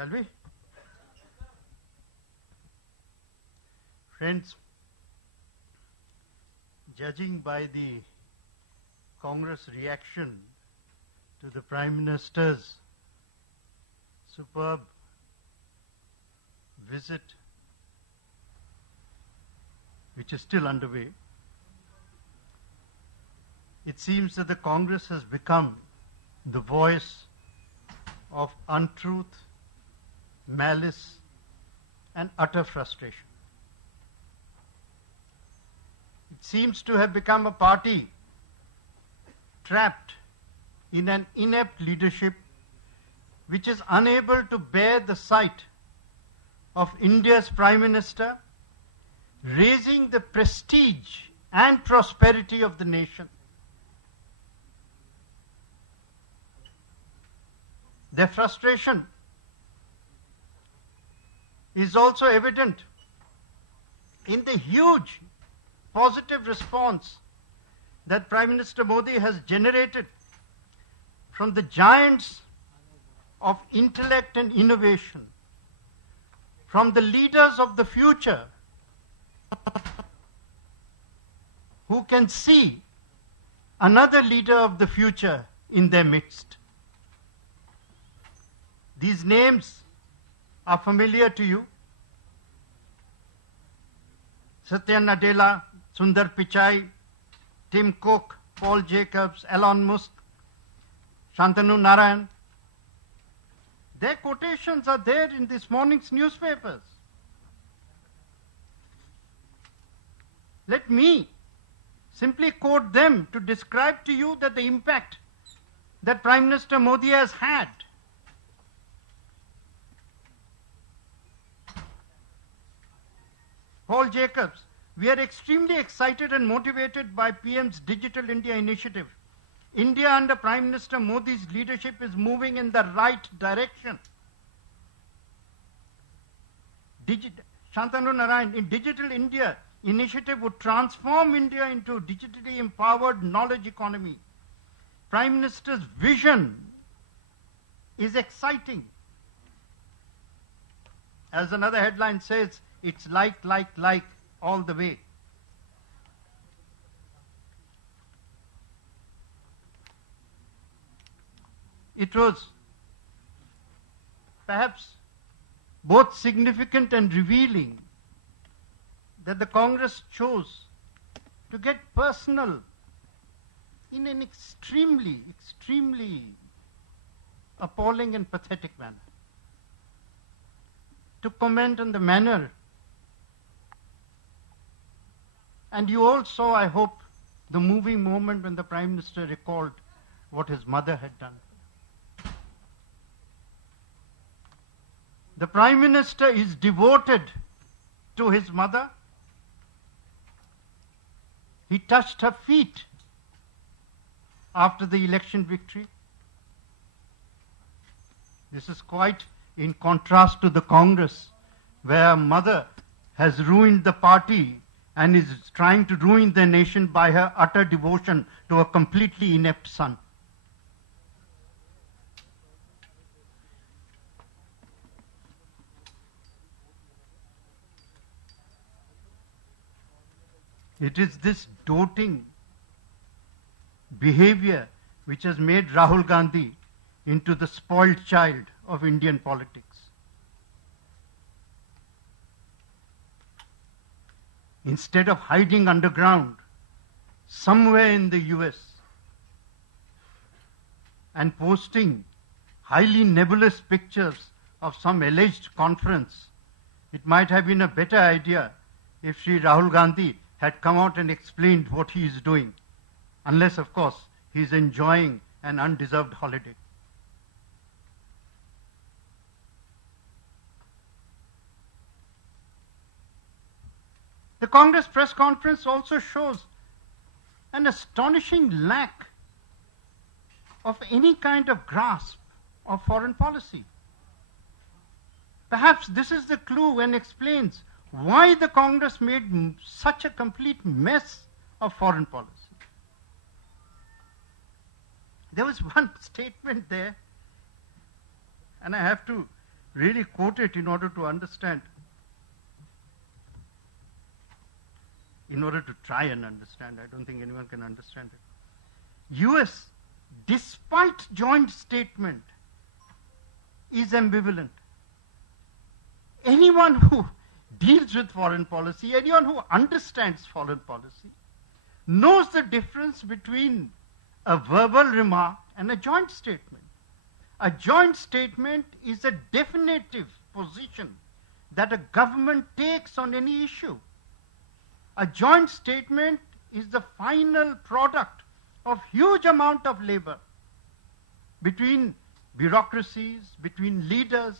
Shall we? Friends, judging by the Congress reaction to the Prime Minister's superb visit, which is still underway, it seems that the Congress has become the voice of untruth, malice, and utter frustration. It seems to have become a party trapped in an inept leadership which is unable to bear the sight of India's Prime Minister raising the prestige and prosperity of the nation. Their frustration is also evident in the huge positive response that Prime Minister Modi has generated from the giants of intellect and innovation, from the leaders of the future who can see another leader of the future in their midst. These names are familiar to you. Satya Nadella, Sundar Pichai, Tim Cook, Paul Jacobs, Elon Musk, Shantanu Narayan. Their quotations are there in this morning's newspapers. Let me simply quote them to describe to you that the impact that Prime Minister Modi has had. Paul Jacobs, we are extremely excited and motivated by PM's Digital India initiative. India under Prime Minister Modi's leadership is moving in the right direction. Shantanu Narayan, in Digital India initiative would transform India into a digitally empowered knowledge economy. Prime Minister's vision is exciting. As another headline says, it's like all the way. It was perhaps both significant and revealing that the Congress chose to get personal in an extremely appalling and pathetic manner. To comment on the manner. And you all saw, I hope, the moving moment when the Prime Minister recalled what his mother had done. The Prime Minister is devoted to his mother. He touched her feet after the election victory. This is quite in contrast to the Congress, where a mother has ruined the party and is trying to ruin the nation by her utter devotion to a completely inept son. It is this doting behavior which has made Rahul Gandhi into the spoilt child of Indian politics. Instead of hiding underground somewhere in the US and posting highly nebulous pictures of some alleged conference, it might have been a better idea if Sri Rahul Gandhi had come out and explained what he is doing, unless, of course, he is enjoying an undeserved holiday. The Congress press conference also shows an astonishing lack of any kind of grasp of foreign policy. Perhaps this is the clue and explains why the Congress made such a complete mess of foreign policy. There was one statement there, and I have to really quote it in order to understand, in order to try and understand. I don't think anyone can understand it. US, despite joint statement, is ambivalent. Anyone who deals with foreign policy, anyone who understands foreign policy, knows the difference between a verbal remark and a joint statement. A joint statement is a definitive position that a government takes on any issue. A joint statement is the final product of huge amount of labor between bureaucracies, between leaders.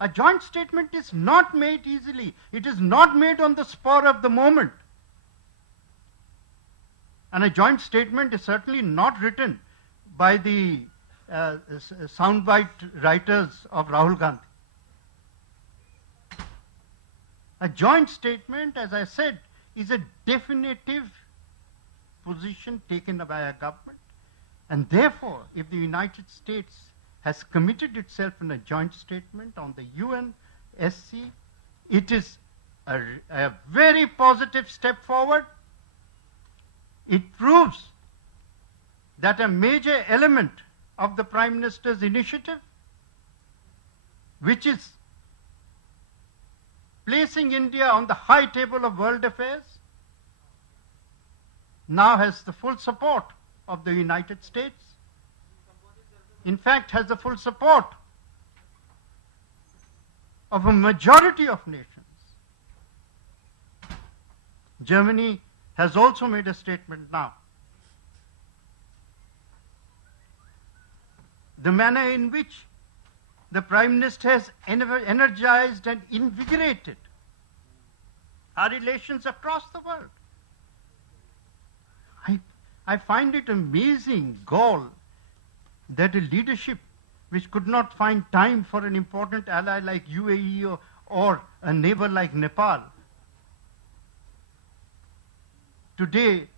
A joint statement is not made easily. It is not made on the spur of the moment. And a joint statement is certainly not written by the soundbite writers of Rahul Gandhi. A joint statement, as I said, is a definitive position taken by a government. And therefore, if the United States has committed itself in a joint statement on the UN SC, it is a very positive step forward. It proves that a major element of the Prime Minister's initiative, which is placing India on the high table of world affairs, now has the full support of the United States. In fact, has the full support of a majority of nations. Germany has also made a statement now. The manner in which the Prime Minister has energized and invigorated our relations across the world. I find it amazing gall that a leadership which could not find time for an important ally like UAE or a neighbor like Nepal today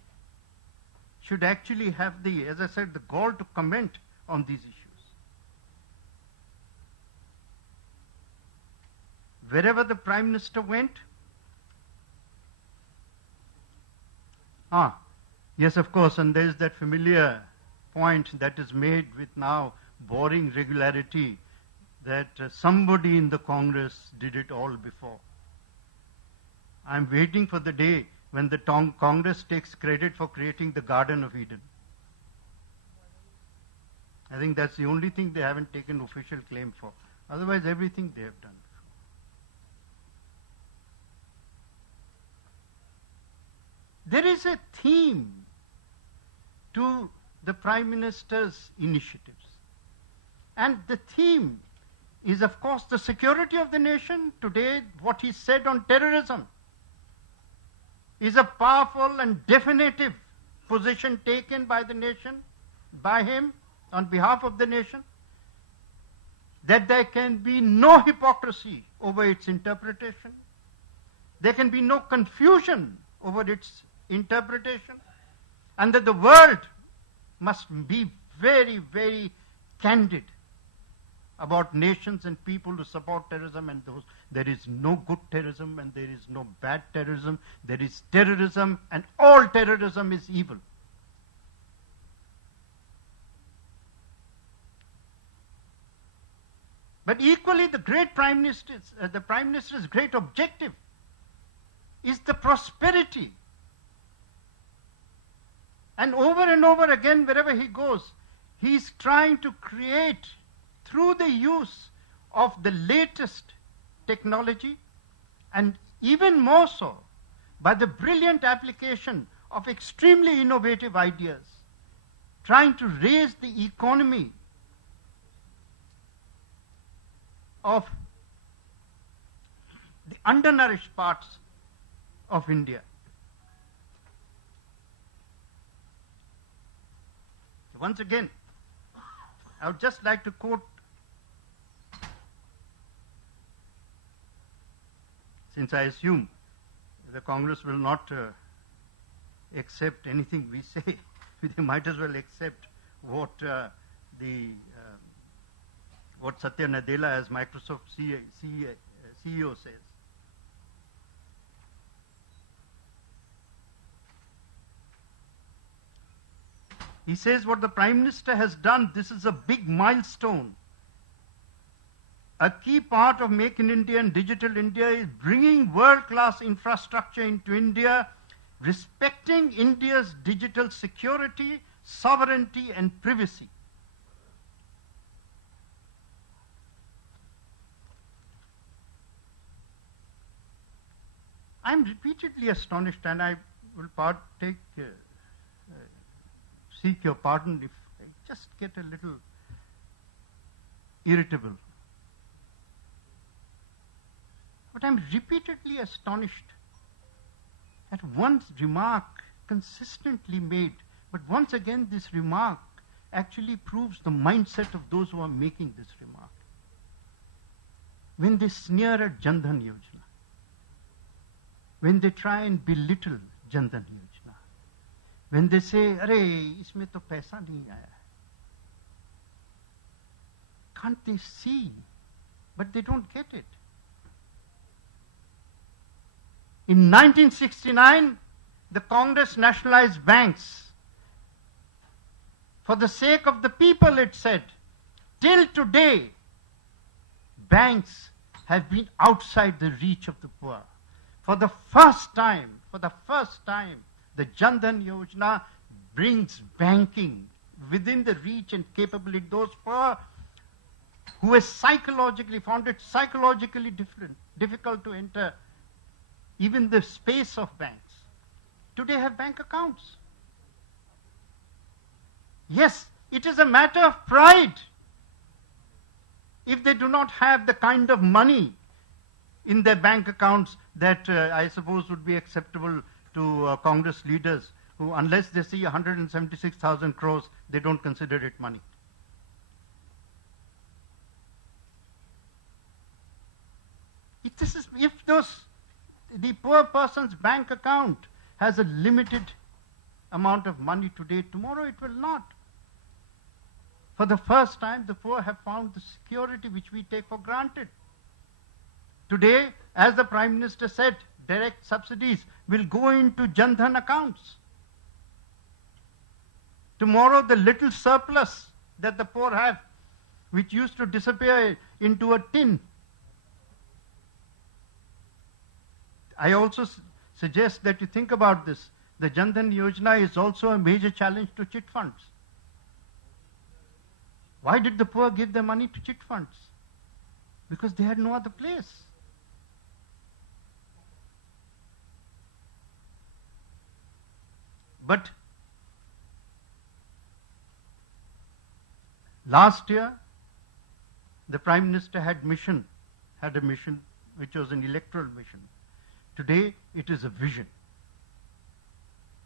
should actually have the, as I said, the gall to comment on these issues. Wherever the Prime Minister went, yes, of course, and there is that familiar point that is made with now boring regularity that somebody in the Congress did it all before. I'm waiting for the day when the Congress takes credit for creating the Garden of Eden. I think that's the only thing they haven't taken official claim for. Otherwise, everything they have done. There is a theme to the Prime Minister's initiatives. And the theme is, of course, the security of the nation. Today, what he said on terrorism is a powerful and definitive position taken by the nation, by him, on behalf of the nation, that there can be no hypocrisy over its interpretation. There can be no confusion over its interpretation, and that the world must be very, very candid about nations and people who support terrorism and those. There is no good terrorism and there is no bad terrorism. There is terrorism, and all terrorism is evil. But equally, the Prime Minister's great objective is the prosperity. And over again, wherever he goes, he is trying to create, through the use of the latest technology, and even more so, by the brilliant application of extremely innovative ideas, trying to raise the economy of the undernourished parts of India. Once again, I would just like to quote, since I assume the Congress will not accept anything we say, they might as well accept what what Satya Nadella, as Microsoft CEO, says. He says what the Prime Minister has done, this is a big milestone. A key part of Make in India and Digital India is bringing world-class infrastructure into India, respecting India's digital security, sovereignty and privacy. I am repeatedly astonished, and I will seek your pardon if I just get a little irritable. But I am repeatedly astonished at one remark consistently made, but once again this remark actually proves the mindset of those who are making this remark. When they sneer at Jan Dhan Yojana, when they try and belittle Jan Dhan Yojana, when they say, "Arey, isme to paisa nahi aaya." Can't they see? But they don't get it. In 1969, the Congress nationalized banks. For the sake of the people, it said. Till today, banks have been outside the reach of the poor. For the first time, the Jan Dhan Yojana brings banking within the reach and capability. Those poor who found it psychologically difficult to enter even the space of banks, today have bank accounts. Yes, it is a matter of pride if they do not have the kind of money in their bank accounts that I suppose would be acceptable to Congress leaders who, unless they see 176,000 crores, they don't consider it money. If the poor person's bank account has a limited amount of money today, tomorrow it will not. For the first time, the poor have found the security which we take for granted. Today, as the Prime Minister said, direct subsidies will go into Jan Dhan accounts. Tomorrow, the little surplus that the poor have, which used to disappear into a tin. I also suggest that you think about this. The Jan Dhan Yojana is also a major challenge to chit funds. Why did the poor give their money to chit funds? Because they had no other place. But last year, the Prime Minister had a mission which was an electoral mission. Today, it is a vision.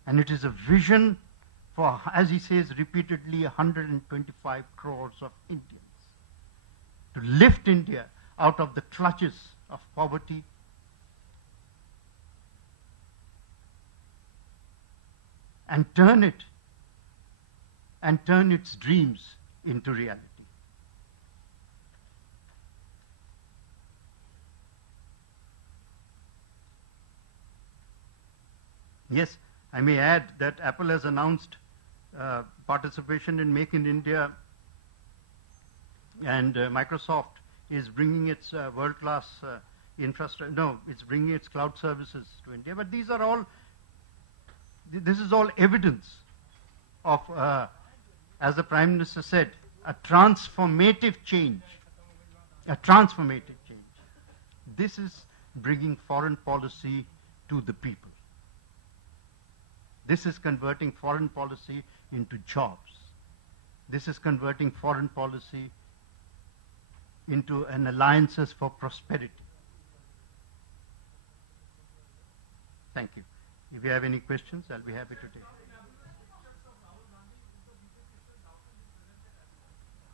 And it is a vision for, as he says repeatedly, 125 crores of Indians. To lift India out of the clutches of poverty and turn its dreams into reality. Yes, I may add that Apple has announced participation in Make in India, and Microsoft is bringing its world-class infrastructure. No, it's bringing its cloud services to India. But this is all evidence of, as the Prime Minister said, a transformative change. This is bringing foreign policy to the people. This is converting foreign policy into jobs. This is converting foreign policy into an alliances for prosperity. Thank you. If you have any questions, I'll be happy to take.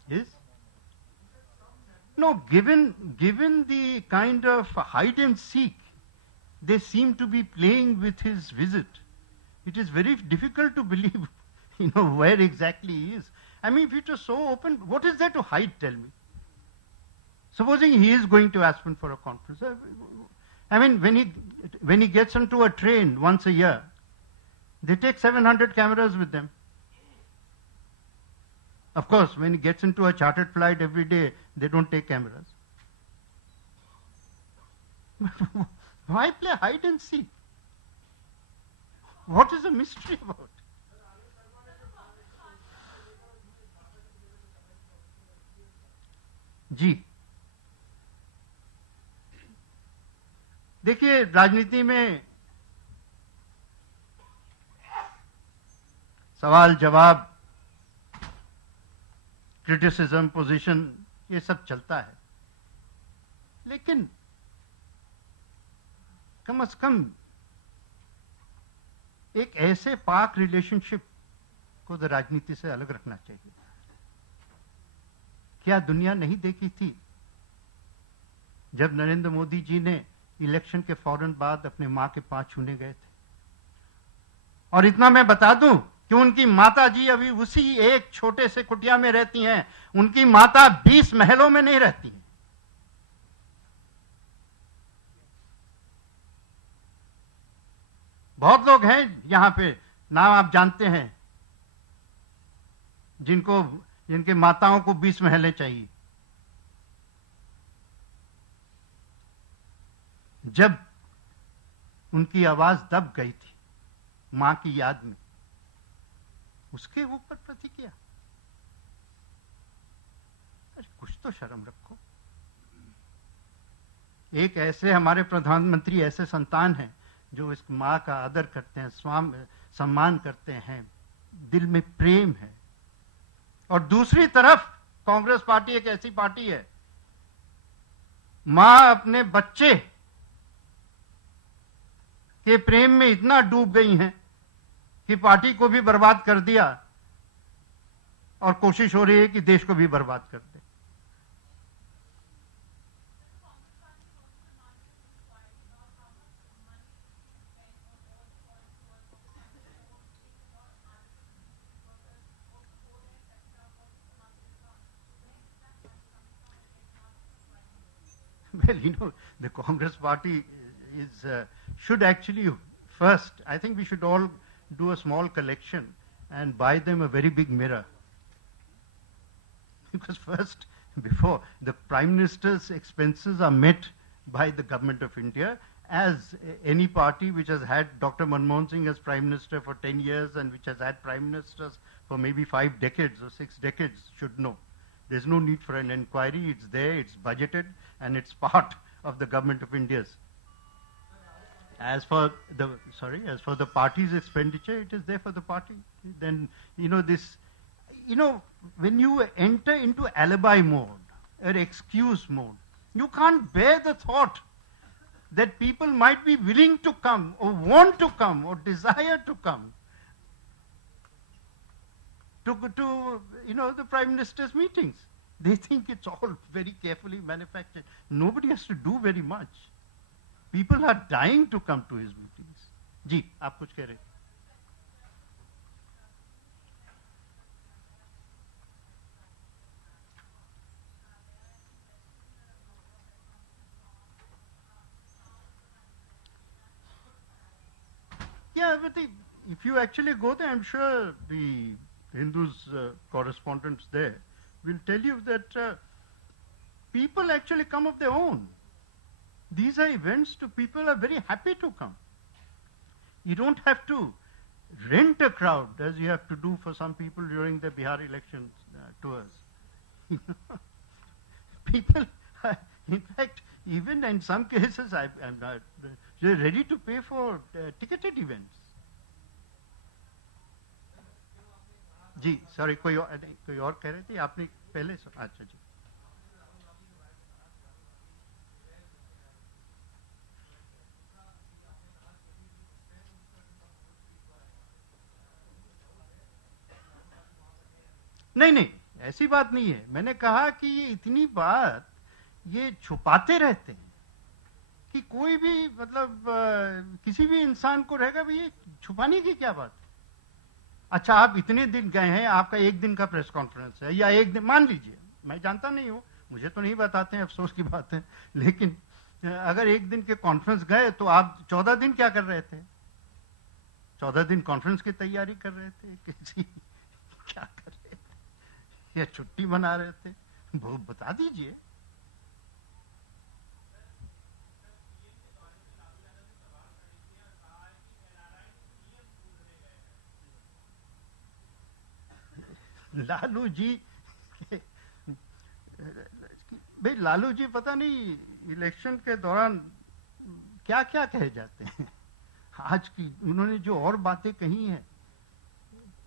Yes? No, given the kind of hide and seek they seem to be playing with his visit, it is very difficult to believe, where exactly he is. I mean, if it was so open, what is there to hide, tell me? Supposing he is going to Aspen for a conference. I mean, when he gets onto a train once a year, they take 700 cameras with them. Of course, when he gets into a chartered flight every day, they don't take cameras. Why play hide and seek? What is the mystery about? जी, देखिए राजनीति में सवाल जवाब, criticism, position, ये सब चलता है, लेकिन कम से कम एक ऐसे पाक रिलेशनशिप को तो राजनीति से अलग रखना चाहिए। क्या दुनिया नहीं देखी थी जब नरेंद्र मोदी जी ने इलेक्शन के फौरन बाद अपने मां के पांव छूने गए थे? और इतना मैं बता दूं कि उनकी माता जी अभी उसी एक छोटे से कुटिया में रहती हैं। उनकी माता 20 महलों में नहीं रहती हैं। बहुत लोग हैं यहां पे, नाम आप जानते हैं, जिनके माताओं को 20 महलें चाहिए। जब उनकी आवाज दब गई थी मां की याद में, उसके ऊपर प्रतिक्रिया। अरे कुछ तो शर्म रखो। एक ऐसे हमारे प्रधानमंत्री ऐसे संतान हैं जो इस मां का आदर करते हैं, सम्मान करते हैं, दिल में प्रेम है। और दूसरी तरफ कांग्रेस पार्टी एक ऐसी पार्टी है, मां अपने बच्चे के प्रेम में इतना डूब गई हैं कि पार्टी को भी बर्बाद कर दिया और कोशिश हो रही है कि देश को भी बर्बाद कर दे। Well, you know, the Congress party should actually first, I think we should all do a small collection and buy them a very big mirror. Because first, before the Prime Minister's expenses are met by the Government of India, as any party which has had Dr. Manmohan Singh as Prime Minister for 10 years and which has had Prime Ministers for maybe 5 decades or 6 decades should know. There's no need for an inquiry. It's there, it's budgeted, and it's part of the Government of India's. As for the party's expenditure, it is there for the party. Then, when you enter into alibi mode or excuse mode, you can't bear the thought that people might be willing to come or want to come or desire to come to the Prime Minister's meetings. They think it's all very carefully manufactured. Nobody has to do very much. People are dying to come to his meetings. जी, आप कुछ कह रहे? Yeah, but if you actually go there, I'm sure the Hindus correspondents there will tell you that people actually come of their own. These are events to people are very happy to come. You don't have to rent a crowd as you have to do for some people during the Bihar elections tours. People, in fact, even in some cases, they're ready to pay for ticketed events. जी, sorry, कोई और कह रहे थे आपने पहले? अच्छा जी, नहीं, ऐसी बात नहीं है। मैंने कहा कि ये इतनी बात ये छुपाते रहते हैं कि कोई भी किसी भी इंसान को रहेगा भाई ये छुपाने की क्या बात है। अच्छा, आप इतने दिन गए हैं, आपका एक दिन का प्रेस कॉन्फ्रेंस है या एक दिन, मान लीजिए, मैं जानता नहीं हूं, मुझे तो नहीं बताते हैं, अफसोस की बात है, लेकिन अगर एक दिन के कॉन्फ्रेंस गए तो आप 14 दिन क्या कर रहे थे? 14 दिन कॉन्फ्रेंस की तैयारी कर रहे थे, किसी क्या कर रहे थे, या छुट्टी मना रहे थे? वो बता दीजिए। लालू जी भाई, लालू जी पता नहीं इलेक्शन के दौरान क्या क्या कहे जाते हैं। आज की उन्होंने जो और बातें कही हैं,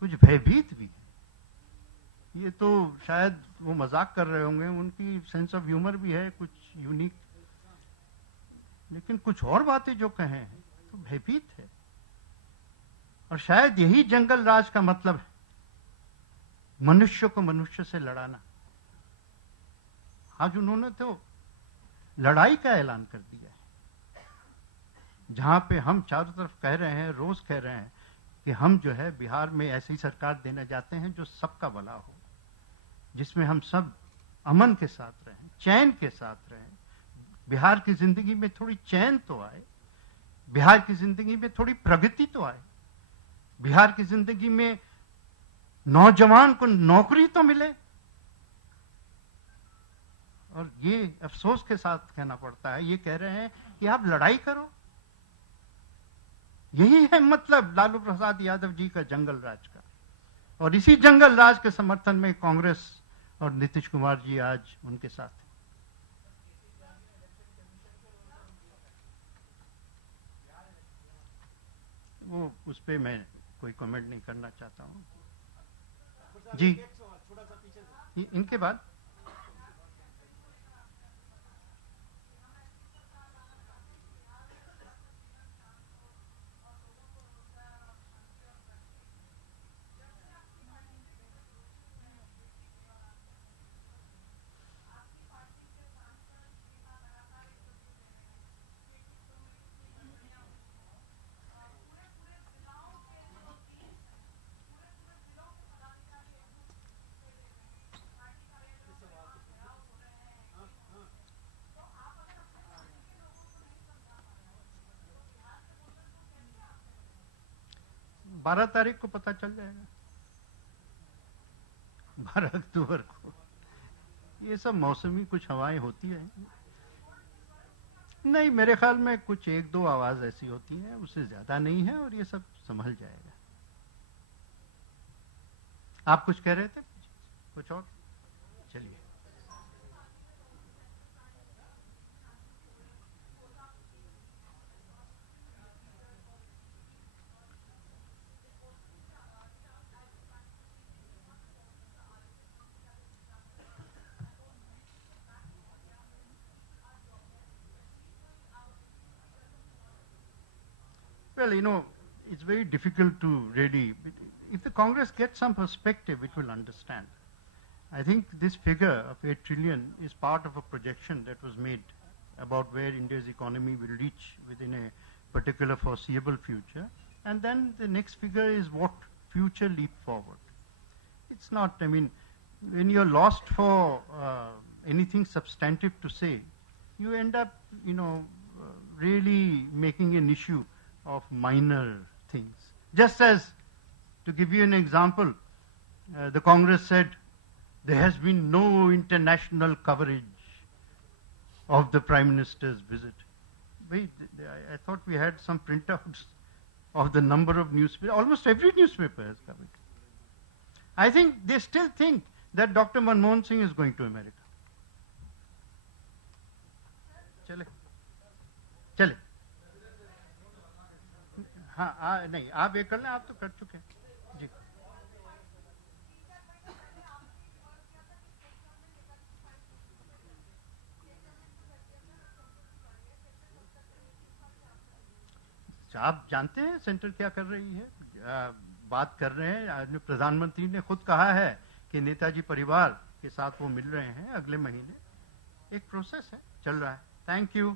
कुछ भयभीत भी है। ये तो शायद वो मजाक कर रहे होंगे, उनकी सेंस ऑफ ह्यूमर भी है कुछ यूनिक, लेकिन कुछ और बातें जो कहे हैं तो भयभीत है। और शायद यही जंगल राज का मतलब है, मनुष्य को मनुष्य से लड़ाना। आज उन्होंने तो लड़ाई का ऐलान कर दिया है, जहां पे हम चारों तरफ कह रहे हैं, रोज कह रहे हैं कि हम जो है बिहार में ऐसी सरकार देना चाहते हैं जो सबका भला हो, जिसमें हम सब अमन के साथ रहें, चैन के साथ रहें। बिहार की जिंदगी में थोड़ी चैन तो आए, बिहार की जिंदगी में थोड़ी प्रगति तो आए, बिहार की जिंदगी में नौजवान को नौकरी तो मिले। और ये अफसोस के साथ कहना पड़ता है, ये कह रहे हैं कि आप लड़ाई करो। यही है मतलब लालू प्रसाद यादव जी का जंगल राज का। और इसी जंगल राज के समर्थन में कांग्रेस और नीतीश कुमार जी आज उनके साथ हैं। वो उस पे मैं कोई कमेंट नहीं करना चाहता हूं जी। इनके बाद बारह तारीख को पता चल जाएगा, 12 अक्टूबर को। ये सब मौसमी कुछ हवाएं होती है। नहीं, मेरे ख्याल में कुछ एक दो आवाज ऐसी होती हैं, उससे ज्यादा नहीं है, और ये सब संभल जाएगा। आप कुछ कह रहे थे, कुछ और? चलिए। Well, it's very difficult to really, if the Congress gets some perspective, it will understand. I think this figure of 8 trillion is part of a projection that was made about where India's economy will reach within a particular foreseeable future. And then the next figure is what future leap forward. It's not, when you're lost for anything substantive to say, you end up, really making an issue of minor things. Just as, to give you an example, the Congress said there has been no international coverage of the Prime Minister's visit. Wait, I thought we had some printouts of the number of newspapers. Almost every newspaper has covered. I think they still think that Dr. Manmohan Singh is going to America. चले हाँ, नहीं, आप ये कर लें, आप तो कर चुके हैं जी। आप जानते हैं सेंटर क्या कर रही है, बात कर रहे हैं। आज प्रधानमंत्री ने खुद कहा है कि नेताजी परिवार के साथ वो मिल रहे हैं अगले महीने। एक प्रोसेस है, चल रहा है। Thank you.